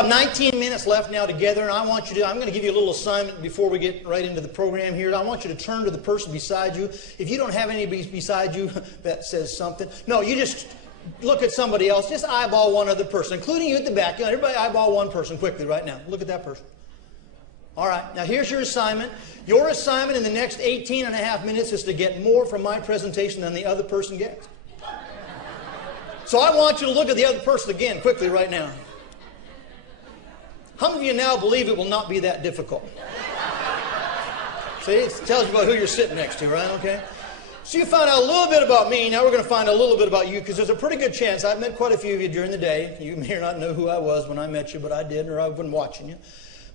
about 19 minutes left now together, and I'm going to give you a little assignment before we get right into the program here. I want you to turn to the person beside you. If you don't have anybody beside you, that says something. No, you just look at somebody else. Just eyeball one other person, including you at the back. Everybody eyeball one person quickly right now. Look at that person. All right, now here's your assignment. Your assignment in the next 18 and a half minutes is to get more from my presentation than the other person gets. So I want you to look at the other person again quickly right now. How many of you now believe it will not be that difficult? See, it tells you about who you're sitting next to, right? Okay. So you found out a little bit about me. Now we're going to find out a little bit about you, because there's a pretty good chance. I've met quite a few of you during the day. You may not know who I was when I met you, but I did, or I've been watching you.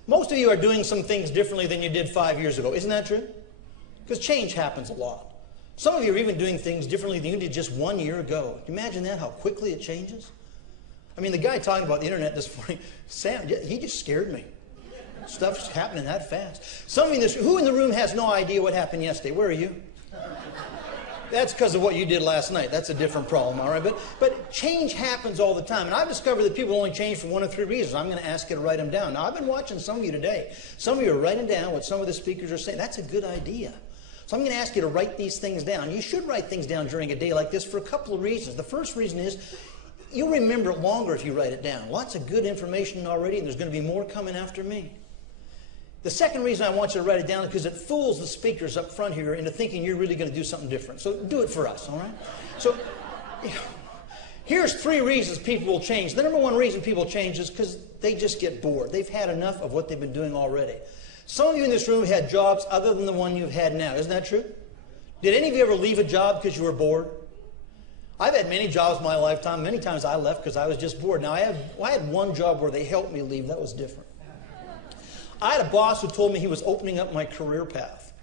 Most of you are doing some things differently than you did 5 years ago. Isn't that true? Because change happens a lot. Some of you are even doing things differently than you did just 1 year ago. Can you imagine that, how quickly it changes? I mean, the guy talking about the internet this morning, Sam, he just scared me. Stuff's happening that fast. Some of you, who in the room has no idea what happened yesterday? Where are you? That's because of what you did last night. That's a different problem, all right? But change happens all the time. And I've discovered that people only change for one of three reasons. I'm going to ask you to write them down. Now, I've been watching some of you today. Some of you are writing down what some of the speakers are saying. That's a good idea. So I'm going to ask you to write these things down. You should write things down during a day like this for a couple of reasons. The first reason is you'll remember it longer if you write it down. Lots of good information already, and there's going to be more coming after me. The second reason I want you to write it down is because it fools the speakers up front here into thinking you're really going to do something different. So do it for us, all right? So here's three reasons people will change. The number one reason people change is because they just get bored. They've had enough of what they've been doing already. Some of you in this room had jobs other than the one you've had now. Isn't that true? Did any of you ever leave a job because you were bored? I've had many jobs in my lifetime. Many times I left because I was just bored. Now, I had one job where they helped me leave. That was different. I had a boss who told me he was opening up my career path.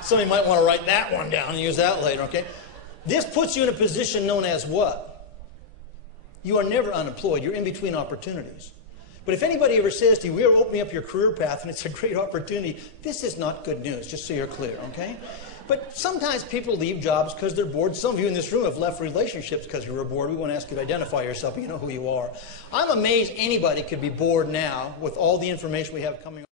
Somebody might want to write that one down and use that later, okay? This puts you in a position known as what? You are never unemployed. You're in between opportunities. But if anybody ever says to you, we're opening up your career path and it's a great opportunity, this is not good news, just so you're clear, okay? But sometimes people leave jobs because they're bored. Some of you in this room have left relationships because you were bored. We want to ask you to identify yourself, but you know who you are. I'm amazed anybody could be bored now with all the information we have coming.